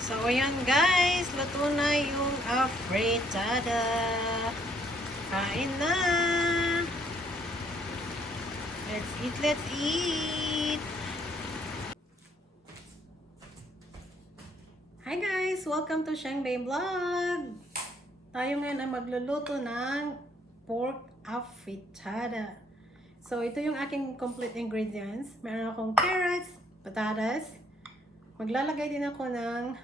So, ayan guys, luto na yung afritada. Kain na! Let's eat, let's eat! Hi guys! Welcome to Shangbei Vlog! Tayo ngayon ay magluluto ng pork afritada. So, ito yung aking complete ingredients. Meron akong carrots, patatas. Maglalagay din ako ng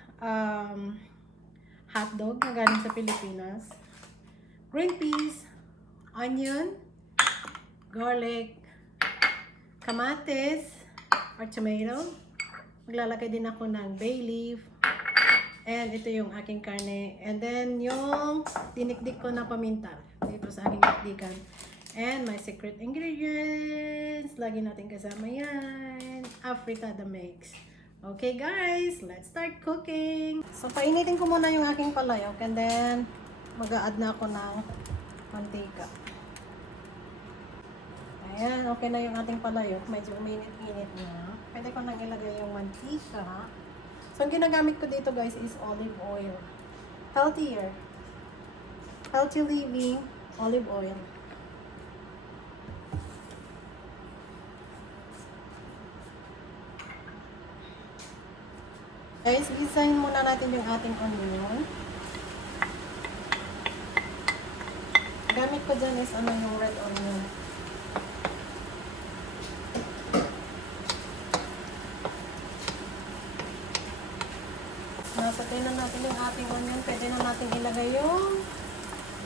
hotdog na galing sa Pilipinas. Green peas, onion, garlic, kamatis or tomato. Maglalagay din ako ng bay leaf. And ito yung aking karne. And then yung dinikdik ko na paminta dito sa aking dikdikan. And my secret ingredients. Lagi natin kasama yan. Afritada mix. Okay guys, let's start cooking. So painitin ko muna yung aking palayok. And then mag-a-add na ako ng mantika. Ayan, okay na yung ating palayok. Medyo uminit-init na. Pwede ko nang ilagay yung mantika. So, ang ginagamit ko dito guys is olive oil. Healthier. Healthy living, olive oil. Guys, gisahin muna natin yung ating onion. Gamit ko dyan is yung red onion. Napatay na natin yung ating onion. Pwede na natin ilagay yung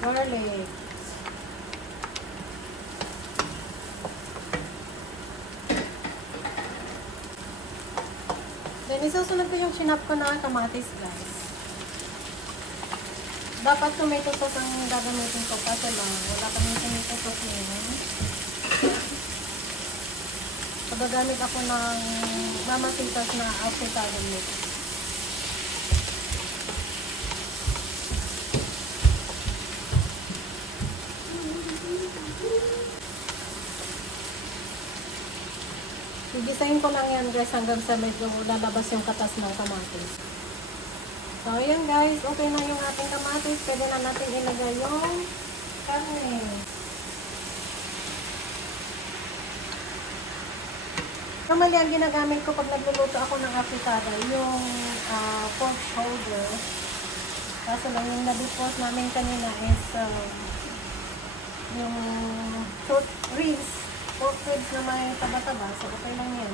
garlic. Then, isusunod ko yung chinap ko na kamatis, guys. Dapat tomato sauce ang gagamitin ko kasi lang wala kaming tomato sauce ngayon. So, gagamit ako ng mamasitas na afritada mix. Gigisahin ko lang yan guys hanggang sa medyo lalabas yung katas ng kamatis. So ayan guys, okay na yung ating kamatis. Pwede na natin ilagay yung karne. Normally ang ginagamit ko pag nagluluto ako ng afritada, yung pork shoulder. Kaso lang yung nabipos namin kanina is yung short ribs. Pork ribs na may taba-taba, so okay lang yan.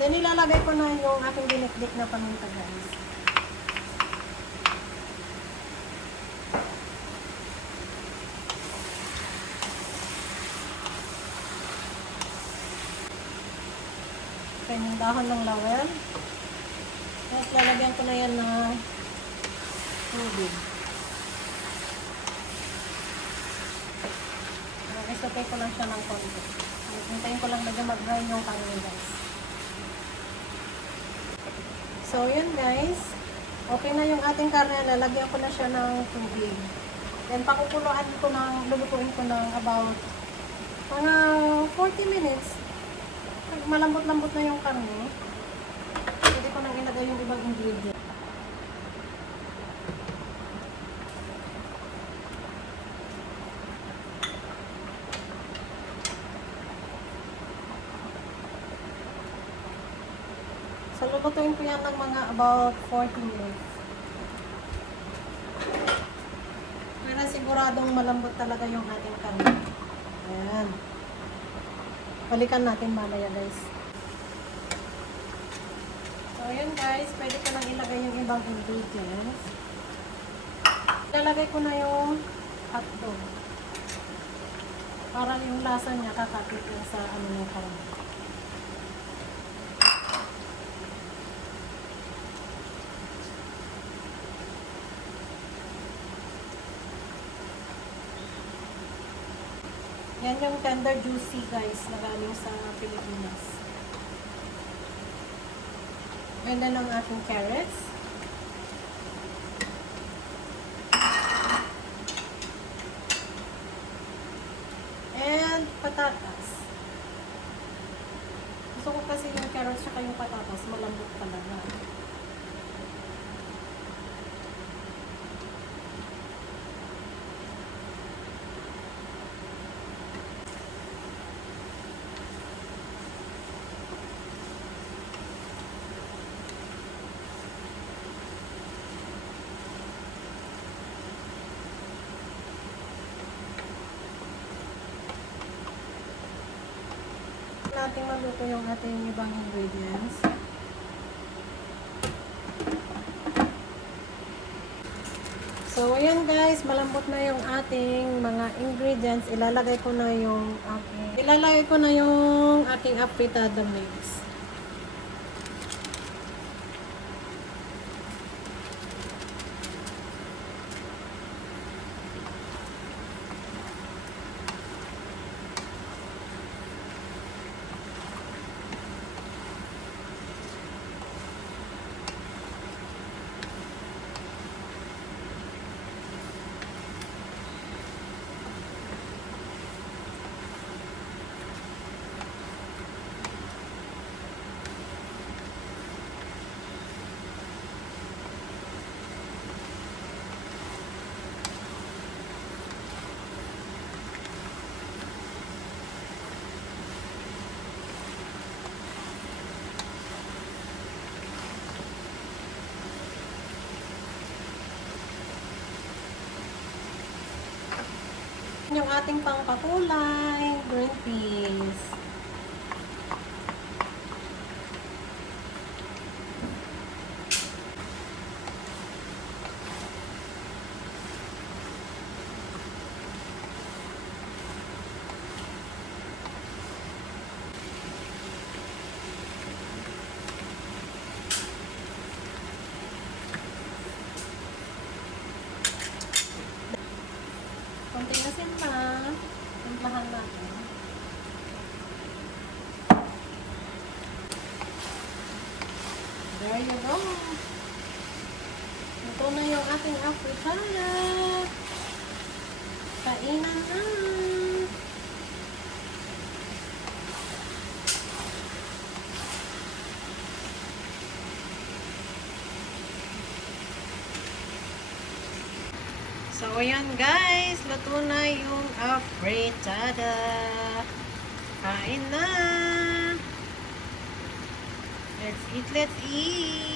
Then ilalagay ko na yung aking dinikdik na paminta guys. Okay, yung dahon ng laurel. Tapos lalagyan ko na yan ng tubig. Isopay ko lang siya ng konti. Hintayin ko lang medyo mag-dry yung karne guys. So yun guys. Okay na yung ating karne. Lalagyan ko na siya ng tubig. Then pakukuluan ko ng, lulutuin ko ng about mga 40 minutes. Malambot-lambot na yung karne. Pwede ko nang ilagay yung ibang ingredient. So, lulutuin ko yan ng mga about 40 minutes. Para siguradong malambot talaga yung ating karne. Ayan. Balikan natin mamaya guys. So, ayan guys. Pwede ko nang ilagay yung ibang ingredients. Ilalagay ko na yung hotdog. Para yung lasa niya kakapit sa yung karne. Yan yung tender juicy guys na galing sa Pilipinas. And then ang ating carrots. And patatas. Gusto ko kasi yung carrots at yung patatas malambot talaga. natin maluto yung ating ibang ingredients. So, ayan guys, malambot na yung ating mga ingredients. Ilalagay ko na yung aking afritada mix. Yung ating pangkakulay, green peas. Konting asin pa. Timplahan natin. There you go. Ito na yung ating afritada. Kainan na. So, ayan guys. Luto na yung afritada. Kain na. Let's eat, let's eat.